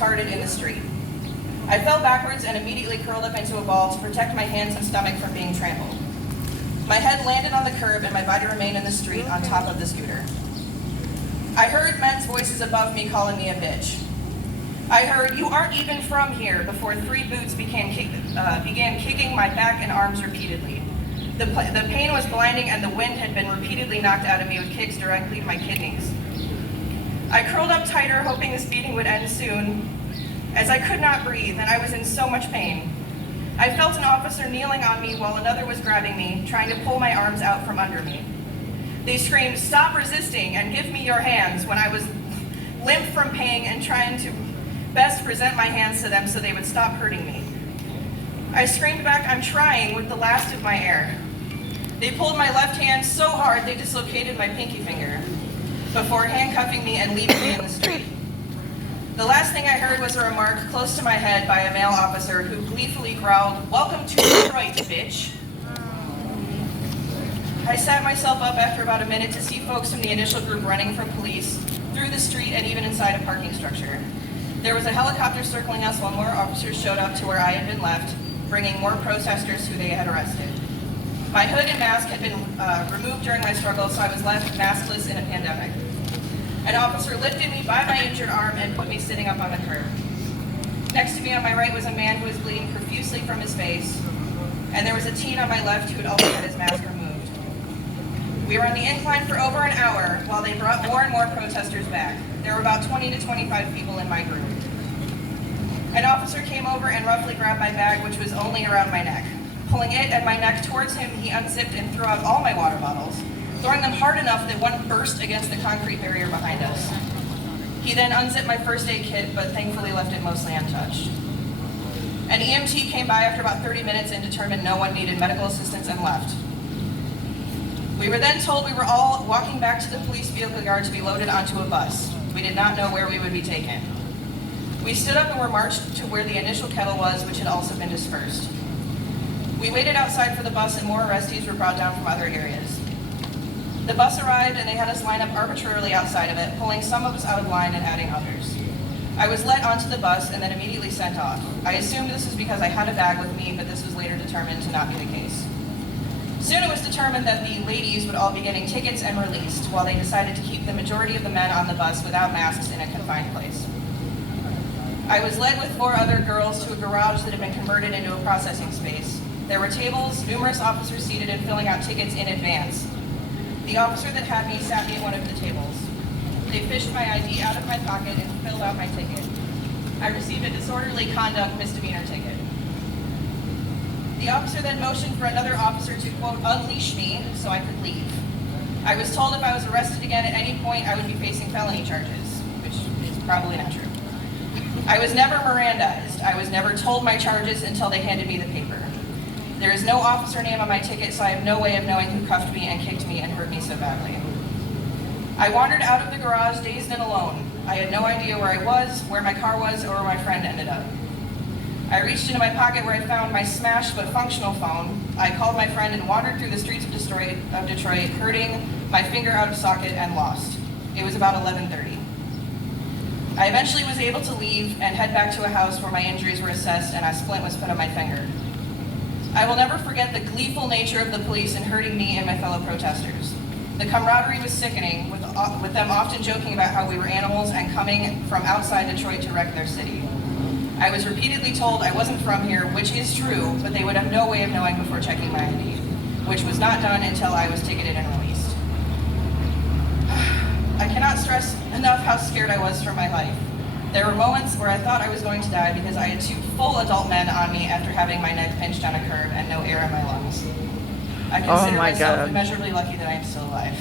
discarded in the street. I fell backwards and immediately curled up into a ball to protect my hands and stomach from being trampled. My head landed on the curb and my body remained in the street on top of the scooter. I heard men's voices above me calling me a bitch. I heard, "You aren't even from here," before 3 boots began kicking my back and arms repeatedly. The pain was blinding and the wind had been repeatedly knocked out of me with kicks directly to my kidneys. I curled up tighter, hoping this beating would end soon, as I could not breathe and I was in so much pain. I felt an officer kneeling on me while another was grabbing me, trying to pull my arms out from under me. They screamed, "Stop resisting and give me your hands," when I was limp from pain and trying to best present my hands to them so they would stop hurting me. I screamed back, "I'm trying," with the last of my air. They pulled my left hand so hard they dislocated my pinky finger before handcuffing me and leaving me in the street. The last thing I heard was a remark close to my head by a male officer who gleefully growled, "Welcome to Detroit, bitch." I sat myself up after about a minute to see folks from the initial group running from police through the street and even inside a parking structure. There was a helicopter circling us while more officers showed up to where I had been left, bringing more protesters who they had arrested. My hood and mask had been removed during my struggle, so I was left maskless in a pandemic. An officer lifted me by my injured arm and put me sitting up on the curb. Next to me on my right was a man who was bleeding profusely from his face, and there was a teen on my left who had also had his mask removed. We were on the incline for over an hour while they brought more and more protesters back. There were about 20 to 25 people in my group. An officer came over and roughly grabbed my bag, which was only around my neck. Pulling it and my neck towards him, he unzipped and threw out all my water bottles, throwing them hard enough that one burst against the concrete barrier behind us. He then unzipped my first aid kit, but thankfully left it mostly untouched. An EMT came by after about 30 minutes and determined no one needed medical assistance and left. We were then told we were all walking back to the police vehicle yard to be loaded onto a bus. We did not know where we would be taken. We stood up and were marched to where the initial kettle was, which had also been dispersed. We waited outside for the bus and more arrestees were brought down from other areas. The bus arrived and they had us line up arbitrarily outside of it, pulling some of us out of line and adding others. I was let onto the bus and then immediately sent off. I assumed this was because I had a bag with me, but this was later determined to not be the case. Soon it was determined that the ladies would all be getting tickets and released, while they decided to keep the majority of the men on the bus without masks in a confined place. I was led with 4 other girls to a garage that had been converted into a processing space. There were tables, numerous officers seated and filling out tickets in advance. The officer that had me sat me at one of the tables. They fished my ID out of my pocket and filled out my ticket. I received a disorderly conduct misdemeanor ticket. The officer then motioned for another officer to, quote, unleash me so I could leave. I was told if I was arrested again at any point, I would be facing felony charges, which is probably not true. I was never Mirandized. I was never told my charges until they handed me the paper. There is no officer name on my ticket, so I have no way of knowing who cuffed me and kicked me and hurt me so badly. I wandered out of the garage dazed and alone. I had no idea where I was, where my car was, or where my friend ended up. I reached into my pocket where I found my smashed but functional phone. I called my friend and wandered through the streets of Detroit, hurting, my finger out of socket, and lost. It was about 11:30. I eventually was able to leave and head back to a house where my injuries were assessed and a splint was put on my finger. I will never forget the gleeful nature of the police in hurting me and my fellow protesters. The camaraderie was sickening, with them often joking about how we were animals and coming from outside Detroit to wreck their city. I was repeatedly told I wasn't from here, which is true, but they would have no way of knowing before checking my ID, which was not done until I was ticketed and released. I cannot stress enough how scared I was for my life. There were moments where I thought I was going to die because I had 2 full adult men on me after having my neck pinched on a curb and no air in my lungs. I consider myself immeasurably lucky that I am still alive.